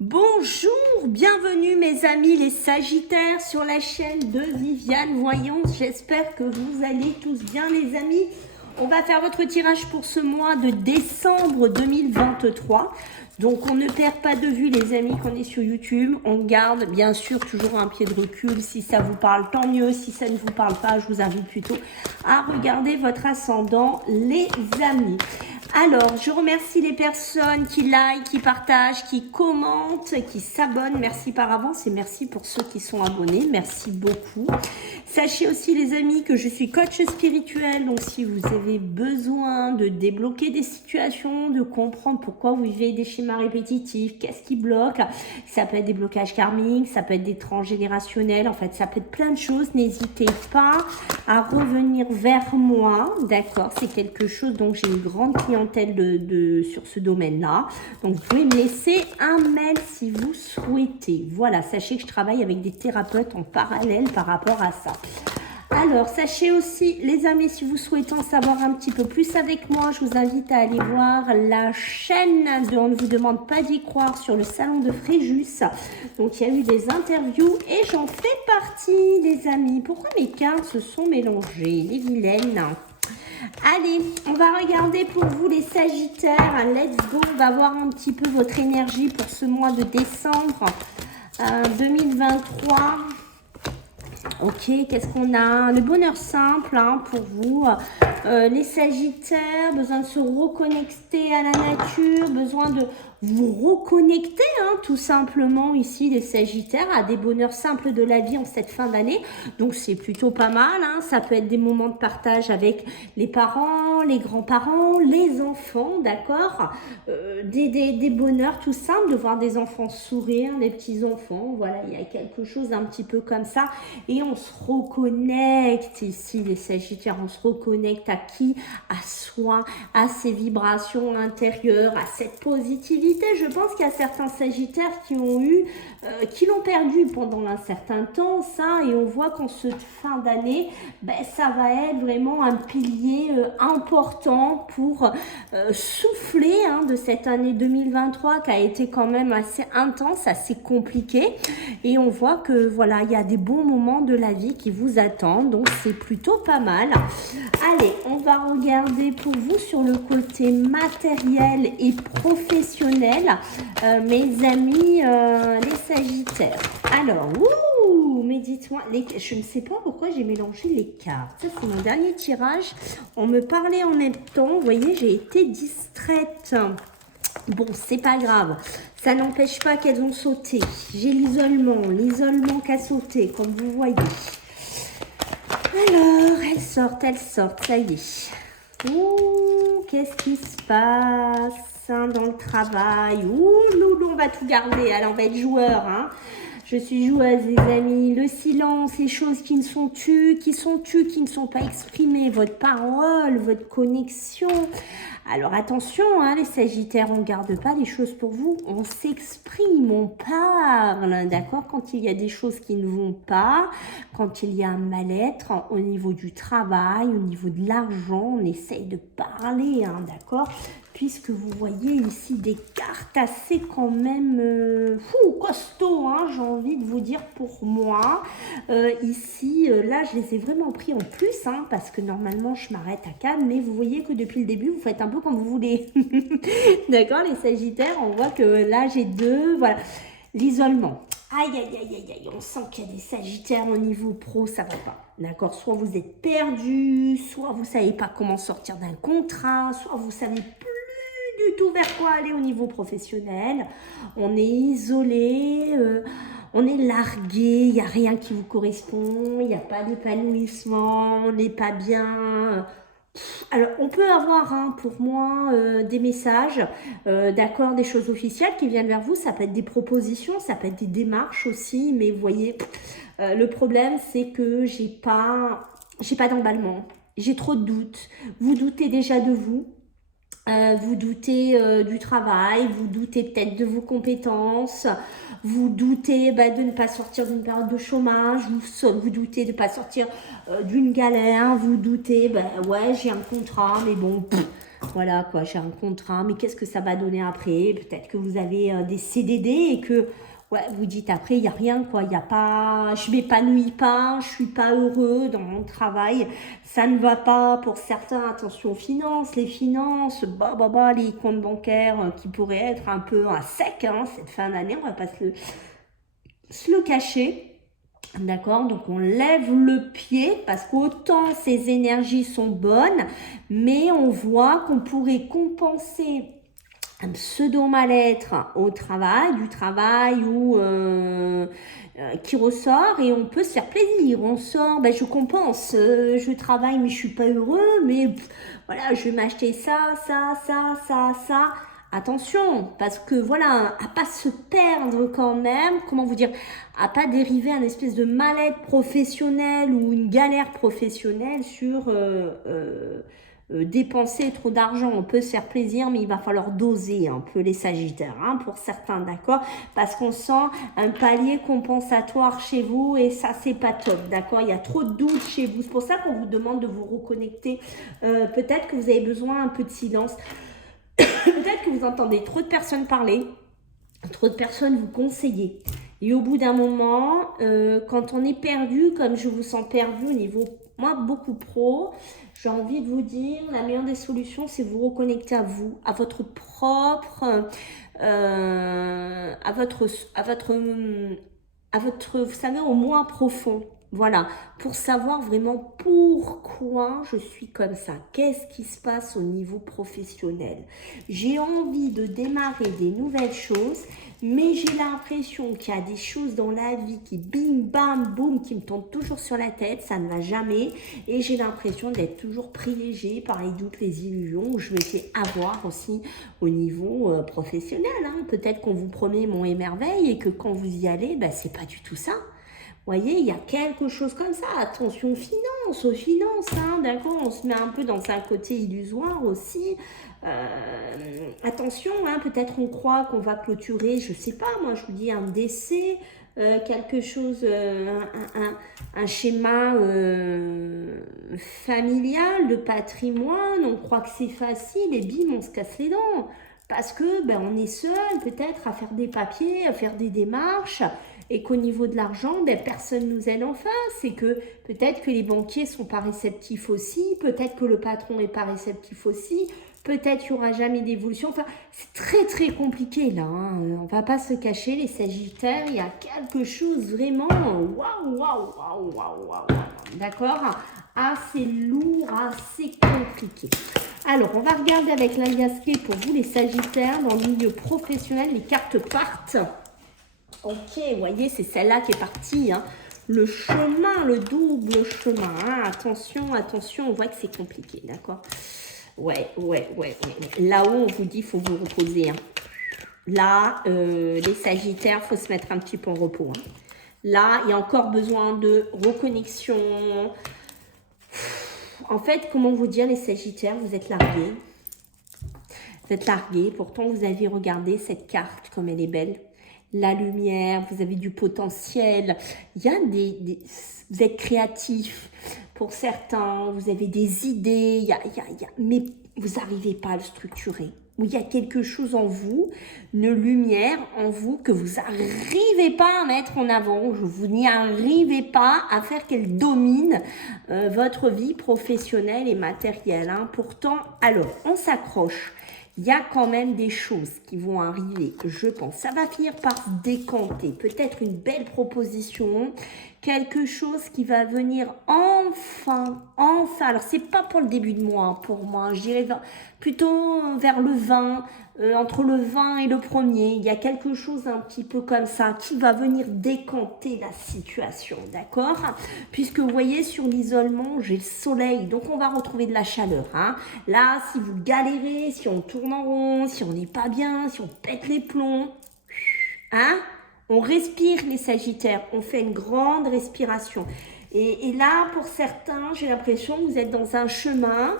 Bonjour, bienvenue mes amis les Sagittaires sur la chaîne de Viviane Voyance. J'espère que vous allez tous bien les amis. On va faire votre tirage pour ce mois de décembre 2023. Donc on ne perd pas de vue les amis qu'on est sur YouTube. On garde bien sûr toujours un pied de recul. Si ça vous parle, tant mieux. Si ça ne vous parle pas, je vous invite plutôt à regarder votre ascendant les amis. Alors, je remercie les personnes qui like, qui partagent, qui commentent, qui s'abonnent. Merci par avance et merci pour ceux qui sont abonnés. Merci beaucoup. Sachez aussi les amis que je suis coach spirituel. Donc, si vous avez besoin de débloquer des situations, de comprendre pourquoi vous vivez des schémas répétitifs, qu'est-ce qui bloque, ça peut être des blocages karmiques, ça peut être des transgénérationnels. En fait, ça peut être plein de choses. N'hésitez pas à revenir vers moi. D'accord, c'est quelque chose. Donc, j'ai une grande clientèle sur ce domaine-là. Donc, vous pouvez me laisser un mail si vous souhaitez. Voilà, sachez que je travaille avec des thérapeutes en parallèle par rapport à ça. Alors, sachez aussi, les amis, si vous souhaitez en savoir un petit peu plus avec moi, je vous invite à aller voir la chaîne de On ne vous demande pas d'y croire sur le salon de Fréjus. Donc, il y a eu des interviews et j'en fais partie, les amis. Pourquoi mes cartes se sont mélangées, les vilaines? Allez, on va regarder pour vous les Sagittaires. Let's go, on va voir un petit peu votre énergie pour ce mois de décembre 2023. Ok, qu'est-ce qu'on a? Le bonheur simple pour vous. Les Sagittaires, besoin de se reconnecter à la nature, besoin de vous reconnecter tout simplement ici les Sagittaires à des bonheurs simples de la vie en cette fin d'année. Donc c'est plutôt pas mal. Ça peut être des moments de partage avec les parents, les grands-parents, les enfants, d'accord, des bonheurs tout simples, de voir des enfants sourire, des petits-enfants. Voilà, il y a quelque chose un petit peu comme ça. Et on se reconnecte ici les Sagittaires, on se reconnecte à qui? À soi, à ses vibrations intérieures, à cette positivité. Je pense qu'il y a certains Sagittaires qui l'ont perdu pendant un certain temps, ça, et on voit qu'en cette fin d'année, ça va être vraiment un pilier important pour souffler de cette année 2023 qui a été quand même assez intense, assez compliquée, et on voit que voilà, il y a des bons moments de la vie qui vous attendent, donc c'est plutôt pas mal. Allez, on va regarder pour vous sur le côté matériel et professionnel, mes amis les Sagittaires. Alors, mais dites-moi, je ne sais pas pourquoi j'ai mélangé les cartes. Ça, c'est mon dernier tirage. On me parlait en même temps. Vous voyez, j'ai été distraite. Bon, c'est pas grave. Ça n'empêche pas qu'elles ont sauté. J'ai l'isolement qui a sauté, comme vous voyez. Alors, elles sortent, ça y est. Ouh, qu'est-ce qui se passe dans le travail? Ouh, loulou, on va tout garder. Alors, on va être joueur, Je suis joueuse, les amis. Le silence, les choses qui ne sont tues, qui ne sont pas exprimées. Votre parole, votre connexion. Alors attention, les Sagittaires, on ne garde pas les choses pour vous. On s'exprime, on parle, d'accord? Quand il y a des choses qui ne vont pas, quand il y a un mal-être au niveau du travail, au niveau de l'argent, on essaye de parler, d'accord? Puisque vous voyez ici des cartes assez quand même costaud, j'ai envie de vous dire pour moi. Ici, là, je les ai vraiment pris en plus, parce que normalement, je m'arrête à 4, mais vous voyez que depuis le début, vous faites un peu comme vous voulez. D'accord, les Sagittaires, on voit que là, j'ai 2, voilà. L'isolement. Aïe, aïe, aïe, aïe, aïe, on sent qu'il y a des Sagittaires au niveau pro, ça va pas. D'accord, soit vous êtes perdu, soit vous savez pas comment sortir d'un contrat, soit vous savez plus du tout vers quoi aller au niveau professionnel. On est isolé, on est largué, il n'y a rien qui vous correspond, il n'y a pas d'épanouissement, on n'est pas bien. Alors, on peut avoir pour moi des messages, d'accord, des choses officielles qui viennent vers vous. Ça peut être des propositions, ça peut être des démarches aussi, mais vous voyez, le problème c'est que j'ai pas d'emballement, j'ai trop de doutes. Vous doutez déjà de vous. Vous doutez du travail, vous doutez peut-être de vos compétences, vous doutez de ne pas sortir d'une période de chômage, vous doutez de ne pas sortir d'une galère, vous doutez, ouais, j'ai un contrat, mais bon, Voilà quoi, j'ai un contrat, mais qu'est-ce que ça va donner après? Peut-être que vous avez des CDD et que ouais, vous dites après, il n'y a rien quoi, il y a pas, je m'épanouis pas, je suis pas heureux dans mon travail, ça ne va pas pour certains, attention aux finances, les finances, les comptes bancaires qui pourraient être un peu à sec, hein, cette fin d'année, on va pas se le cacher. D'accord, donc on lève le pied parce qu'autant ces énergies sont bonnes, mais on voit qu'on pourrait compenser un pseudo mal-être au travail, du travail ou qui ressort et on peut se faire plaisir. On sort, ben je compense, je travaille mais je suis pas heureux, mais voilà, je vais m'acheter ça. Attention, parce que voilà, à pas se perdre quand même, comment vous dire, à pas dériver un espèce de mal-être professionnel ou une galère professionnelle sur dépenser trop d'argent. On peut se faire plaisir, mais il va falloir doser un peu les sagittaires, hein, pour certains, d'accord? Parce qu'on sent un palier compensatoire chez vous et ça, c'est pas top, d'accord? Il y a trop de doutes chez vous. C'est pour ça qu'on vous demande de vous reconnecter. Peut-être que vous avez besoin un peu de silence. Peut-être que vous entendez trop de personnes parler, trop de personnes vous conseiller. Et au bout d'un moment, quand on est perdu, comme je vous sens perdu au niveau, moi, beaucoup pro, j'ai envie de vous dire, la meilleure des solutions, c'est vous reconnecter à vous, à votre propre, vous savez, au moins profond. Voilà, pour savoir vraiment pourquoi je suis comme ça. Qu'est-ce qui se passe au niveau professionnel? J'ai envie de démarrer des nouvelles choses, mais j'ai l'impression qu'il y a des choses dans la vie qui bim bam boum, qui me tombent toujours sur la tête, ça ne va jamais. Et j'ai l'impression d'être toujours privilégiée par les doutes, les illusions, où je me fais avoir aussi au niveau professionnel. Hein. Peut-être qu'on vous promet mon émerveil et que quand vous y allez, ben, c'est pas du tout ça. Vous voyez, il y a quelque chose comme ça. Attention aux finances, hein, d'accord? On se met un peu dans un côté illusoire aussi. Attention, hein, peut-être on croit qu'on va clôturer, je sais pas, moi je vous dis un décès, quelque chose, un schéma familial, de patrimoine, on croit que c'est facile et bim, on se casse les dents. Parce que ben, on est seul peut-être à faire des papiers, à faire des démarches et qu'au niveau de l'argent, ben, personne ne nous aide en face et que peut-être que les banquiers sont pas réceptifs aussi, peut-être que le patron est pas réceptif aussi, peut-être qu'il n'y aura jamais d'évolution. Enfin, c'est très très compliqué là, hein. On va pas se cacher, les sagittaires, il y a quelque chose vraiment waouh. D'accord? Assez lourd, assez compliqué. Alors, on va regarder avec l'aliasqué pour vous les sagittaires dans le milieu professionnel. Les cartes partent. Ok, vous voyez, c'est celle-là qui est partie. Hein. Le chemin, le double chemin. Hein. Attention, on voit que c'est compliqué, d'accord? Ouais. Là-haut, on vous dit, il faut vous reposer. Hein. Là, les sagittaires, il faut se mettre un petit peu en repos. Hein. Là, il y a encore besoin de reconnexion. En fait, comment vous dire, les sagittaires, vous êtes largués. Vous êtes largués. Pourtant, vous avez regardé cette carte, comme elle est belle. La lumière, vous avez du potentiel. Il y a vous êtes créatif pour certains. Vous avez des idées. Mais vous n'arrivez pas à le structurer. Il y a quelque chose en vous, une lumière en vous que vous n'arrivez pas à mettre en avant. Vous n'y arrivez pas à faire qu'elle domine votre vie professionnelle et matérielle. Hein. Pourtant, alors, on s'accroche. Il y a quand même des choses qui vont arriver, je pense. Ça va finir par se décanter. Peut-être une belle proposition, quelque chose qui va venir enfin. Alors, c'est pas pour le début de mois, hein, pour moi. Je dirais plutôt vers le 20, entre le 20 et le 1er. Il y a quelque chose un petit peu comme ça qui va venir décanter la situation, d'accord? Puisque vous voyez, sur l'isolement, j'ai le soleil, donc on va retrouver de la chaleur. Hein. Là, si vous galérez, si on tourne en rond, si on n'est pas bien, si on pète les plombs, hein, on respire les sagittaires, on fait une grande respiration. Et là, pour certains, j'ai l'impression que vous êtes dans un chemin,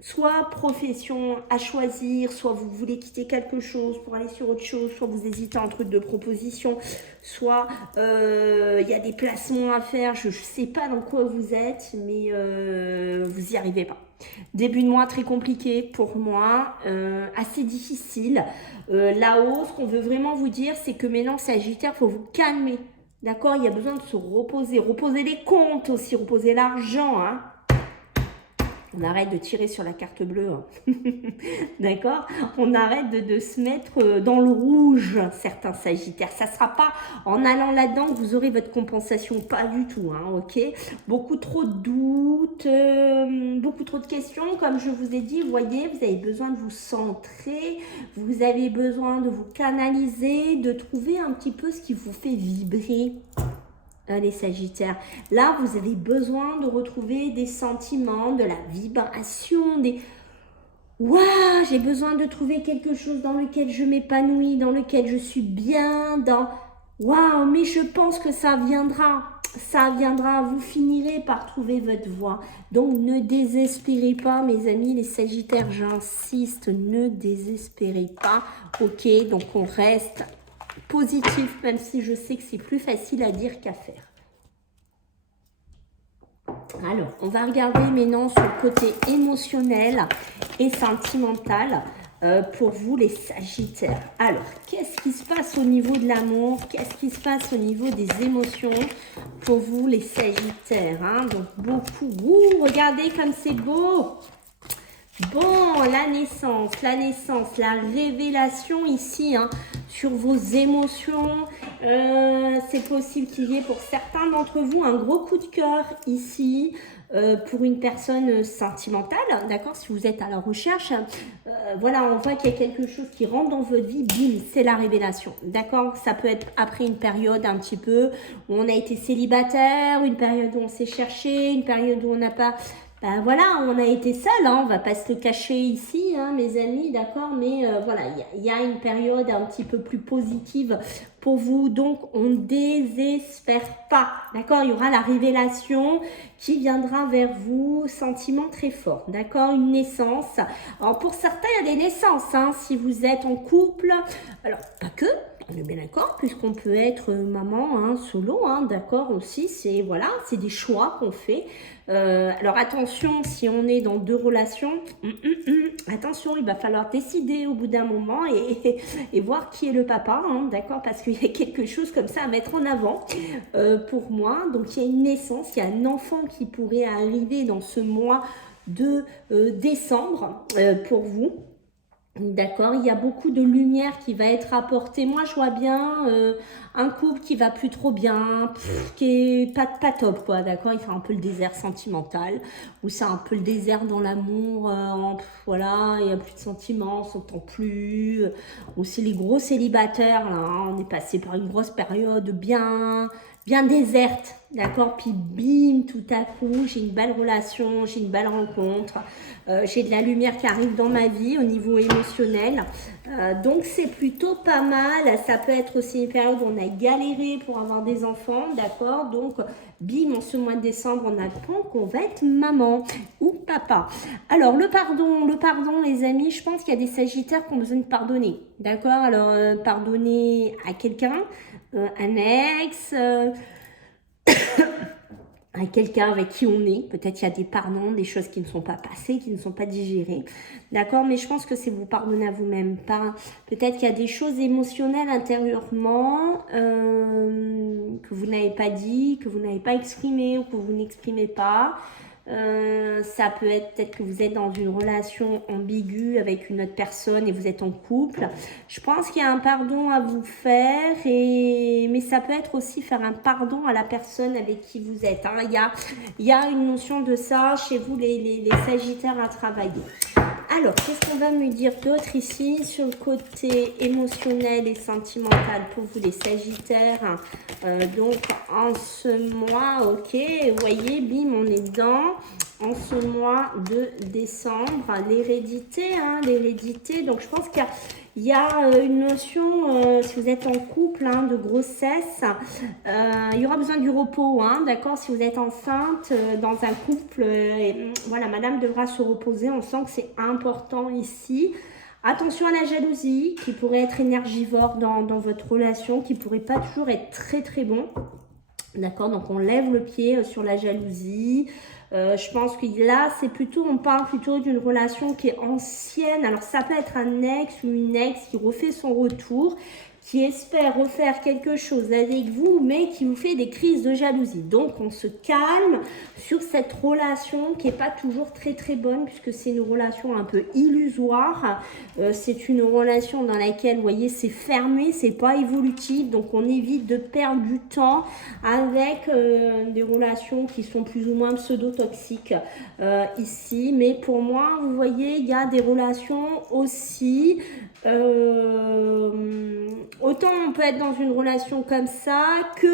soit profession à choisir, soit vous voulez quitter quelque chose pour aller sur autre chose, soit vous hésitez entre deux propositions, soit il y a des placements à faire, je ne sais pas dans quoi vous êtes, mais vous n'y arrivez pas. Début de mois très compliqué pour moi, assez difficile. Là-haut, ce qu'on veut vraiment vous dire, c'est que maintenant, Sagittaire, il faut vous calmer. D'accord? Il y a besoin de se reposer. Reposer les comptes aussi, reposer l'argent. Hein. On arrête de tirer sur la carte bleue. Hein. D'accord? On arrête de se mettre dans le rouge, certains Sagittaires. Ça ne sera pas en allant là-dedans que vous aurez votre compensation. Pas du tout. Hein, ok? Beaucoup trop de doutes, beaucoup trop de questions. Comme je vous ai dit, vous voyez, vous avez besoin de vous centrer. Vous avez besoin de vous canaliser, de trouver un petit peu ce qui vous fait vibrer. Les Sagittaires, là vous avez besoin de retrouver des sentiments, de la vibration, des waouh, j'ai besoin de trouver quelque chose dans lequel je m'épanouis, dans lequel je suis bien, dans waouh, mais je pense que ça viendra, vous finirez par trouver votre voie. Donc ne désespérez pas mes amis les Sagittaires, j'insiste, ne désespérez pas. Ok, donc on reste positif, même si je sais que c'est plus facile à dire qu'à faire. Alors, on va regarder maintenant sur le côté émotionnel et sentimental pour vous les Sagittaires. Alors, qu'est-ce qui se passe au niveau de l'amour? Qu'est-ce qui se passe au niveau des émotions pour vous les Sagittaires, hein? Donc, beaucoup. Ouh, regardez comme c'est beau! Bon, la naissance, la révélation ici hein, sur vos émotions. C'est possible qu'il y ait pour certains d'entre vous un gros coup de cœur ici pour une personne sentimentale, d'accord? Si vous êtes à la recherche, voilà, on voit qu'il y a quelque chose qui rentre dans votre vie, bim, c'est la révélation, d'accord? Ça peut être après une période un petit peu où on a été célibataire, une période où on s'est cherché, une période où on n'a pas... Ben voilà, on a été seul, hein, on va pas se le cacher ici, hein, mes amis, d'accord, mais voilà, il y a une période un petit peu plus positive pour vous, donc on ne désespère pas, d'accord, il y aura la révélation qui viendra vers vous, sentiment très fort, d'accord, une naissance. Alors pour certains, il y a des naissances, hein, si vous êtes en couple, alors pas que, on est bien d'accord, puisqu'on peut être maman, hein, solo, hein, d'accord aussi, c'est voilà, c'est des choix qu'on fait. Alors attention, si on est dans deux relations, attention, il va falloir décider au bout d'un moment et voir qui est le papa, hein, d'accord, parce qu'il y a quelque chose comme ça à mettre en avant pour moi. Donc il y a une naissance, il y a un enfant qui pourrait arriver dans ce mois de décembre pour vous. D'accord, il y a beaucoup de lumière qui va être apportée. Moi, je vois bien un couple qui va plus trop bien, qui est pas top, quoi, d'accord. Il fait un peu le désert sentimental, ou c'est un peu le désert dans l'amour, voilà, il n'y a plus de sentiments, on s'entend plus. Ou c'est les gros célibataires, là, hein, on est passé par une grosse période bien déserte, d'accord, puis bim, tout à coup, j'ai une belle relation, j'ai une belle rencontre, j'ai de la lumière qui arrive dans ma vie au niveau émotionnel, donc c'est plutôt pas mal. Ça peut être aussi une période où on a galéré pour avoir des enfants, d'accord, donc bim, en ce mois de décembre, on apprend qu'on va être maman ou papa. Alors le pardon les amis, je pense qu'il y a des Sagittaires qui ont besoin de pardonner, d'accord, alors pardonner à quelqu'un, un ex, à quelqu'un avec qui on est. Peut-être il y a des pardons, des choses qui ne sont pas passées, qui ne sont pas digérées. D'accord, mais je pense que c'est vous pardonner à vous-même. Peut-être qu'il y a des choses émotionnelles intérieurement que vous n'avez pas dit, que vous n'avez pas exprimé ou que vous n'exprimez pas. Ça peut être peut-être que vous êtes dans une relation ambiguë avec une autre personne et vous êtes en couple. Je pense qu'il y a un pardon à vous faire, mais ça peut être aussi faire un pardon à la personne avec qui vous êtes, hein. Il y a une notion de ça chez vous les Sagittaires à travailler. Alors, qu'est-ce qu'on va me dire d'autre ici sur le côté émotionnel et sentimental pour vous les Sagittaires? Donc, en ce mois, ok, vous voyez, bim, on est dans, en ce mois de décembre, l'hérédité, hein, l'hérédité. Donc, je pense qu'il y a une notion, si vous êtes en couple, hein, de grossesse, il y aura besoin du repos, hein, d'accord. Si vous êtes enceinte dans un couple, voilà, madame devra se reposer. On sent que c'est important ici. Attention à la jalousie, qui pourrait être énergivore dans votre relation, qui pourrait pas toujours être très très bon. D'accord, donc on lève le pied sur la jalousie. Je pense que là, on parle plutôt d'une relation qui est ancienne. Alors ça peut être un ex ou une ex qui refait son retour, qui espère refaire quelque chose avec vous, mais qui vous fait des crises de jalousie. Donc on se calme sur cette relation qui n'est pas toujours très très bonne, puisque c'est une relation un peu illusoire. C'est une relation dans laquelle, vous voyez, c'est fermé, c'est pas évolutif. Donc on évite de perdre du temps avec des relations qui sont plus ou moins pseudo-toxiques ici. Mais pour moi, vous voyez, il y a des relations aussi... autant on peut être dans une relation comme ça que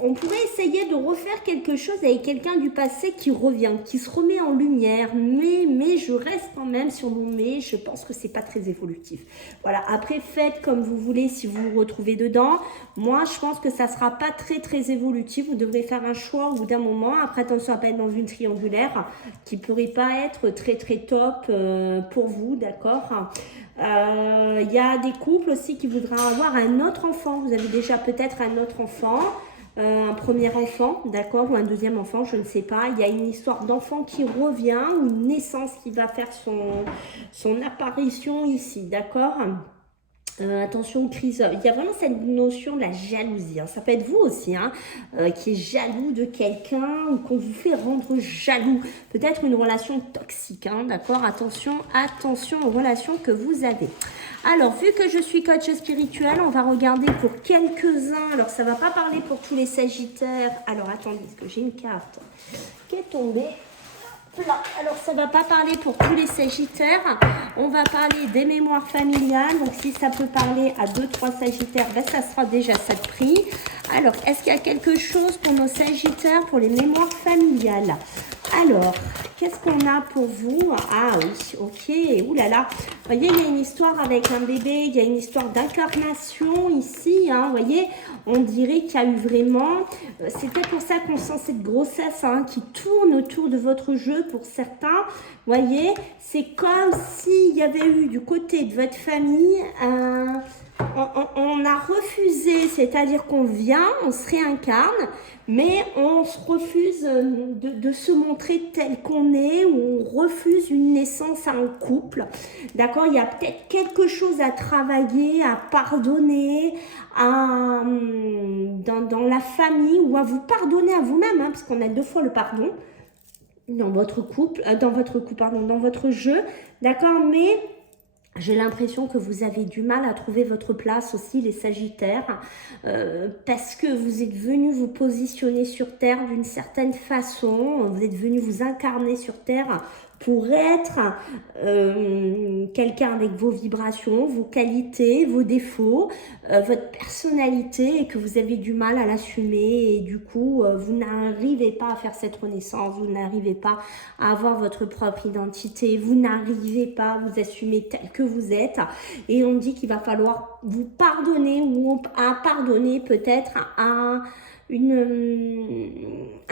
on pourrait essayer de refaire quelque chose avec quelqu'un du passé qui revient, qui se remet en lumière, mais je reste quand même sur mon mais, je pense que c'est pas très évolutif. Voilà, après faites comme vous voulez si vous vous retrouvez dedans. Moi, je pense que ça sera pas très très évolutif, vous devrez faire un choix au bout d'un moment. Après, attention à pas être dans une triangulaire qui pourrait pas être très très top pour vous, d'accord. Il y a des couples aussi qui voudraient avoir un autre enfant. Vous avez déjà peut-être un autre enfant, un premier enfant, d'accord, ou un deuxième enfant, je ne sais pas. Il y a une histoire d'enfant qui revient, ou une naissance qui va faire son apparition ici, d'accord. Attention aux crises. Il y a vraiment cette notion de la jalousie. Hein. Ça peut être vous aussi, hein, qui est jaloux de quelqu'un ou qu'on vous fait rendre jaloux. Peut-être une relation toxique, hein, d'accord. Attention aux relations que vous avez. Alors, vu que je suis coach spirituel, on va regarder pour quelques-uns. Alors, ça ne va pas parler pour tous les Sagittaires. Alors, attendez, parce que j'ai une carte qui est tombée. Là. Alors, ça ne va pas parler pour tous les Sagittaires. On va parler des mémoires familiales. Donc, si ça peut parler à 2-3 Sagittaires, ben, ça sera déjà ça de prix. Alors, est-ce qu'il y a quelque chose pour nos Sagittaires, pour les mémoires familiales? Alors, qu'est-ce qu'on a pour vous? Ah oui, ok. Ouh là là. Vous voyez, il y a une histoire avec un bébé. Il y a une histoire d'incarnation ici. Hein, vous voyez, on dirait qu'il y a eu vraiment... C'est peut-être pour ça qu'on sent cette grossesse hein, qui tourne autour de votre jeu pour certains. Vous voyez, c'est comme s'il y avait eu du côté de votre famille... On a refusé, c'est-à-dire qu'on vient, on se réincarne, mais on se refuse de se montrer tel qu'on est, ou on refuse une naissance à un couple. D'accord, il y a peut-être quelque chose à travailler, à pardonner, dans la famille, ou à vous pardonner à vous-même, hein, parce qu'on a 2 fois le pardon dans votre couple, dans votre jeu. D'accord, mais... J'ai l'impression que vous avez du mal à trouver votre place aussi, les Sagittaires, parce que vous êtes venus vous positionner sur Terre d'une certaine façon, vous êtes venus vous incarner sur Terre pour être quelqu'un avec vos vibrations, vos qualités, vos défauts, votre personnalité, et que vous avez du mal à l'assumer, et du coup vous n'arrivez pas à faire cette renaissance, vous n'arrivez pas à avoir votre propre identité, vous n'arrivez pas à vous assumer tel que vous êtes, et on dit qu'il va falloir vous pardonner, ou à pardonner peut-être un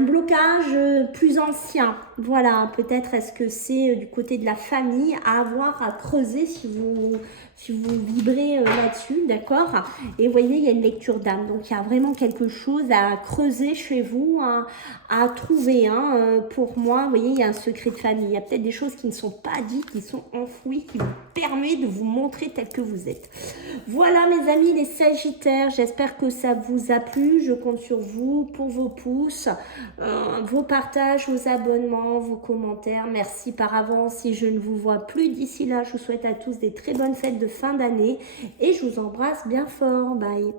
blocage plus ancien. Voilà, peut-être est-ce que c'est du côté de la famille à avoir à creuser si vous vibrez là-dessus, d'accord. Et vous voyez, il y a une lecture d'âme, donc il y a vraiment quelque chose à creuser chez vous, à trouver. Hein. Pour moi, vous voyez, il y a un secret de famille. Il y a peut-être des choses qui ne sont pas dites, qui sont enfouies, qui vous permettent de vous montrer tel que vous êtes. Voilà mes amis les Sagittaires, j'espère que ça vous a plu. Je compte sur vous pour vos pouces, vos partages, vos abonnements, vos commentaires. Merci par avance si je ne vous vois plus d'ici là. Je vous souhaite à tous des très bonnes fêtes de fin d'année et je vous embrasse bien fort. Bye.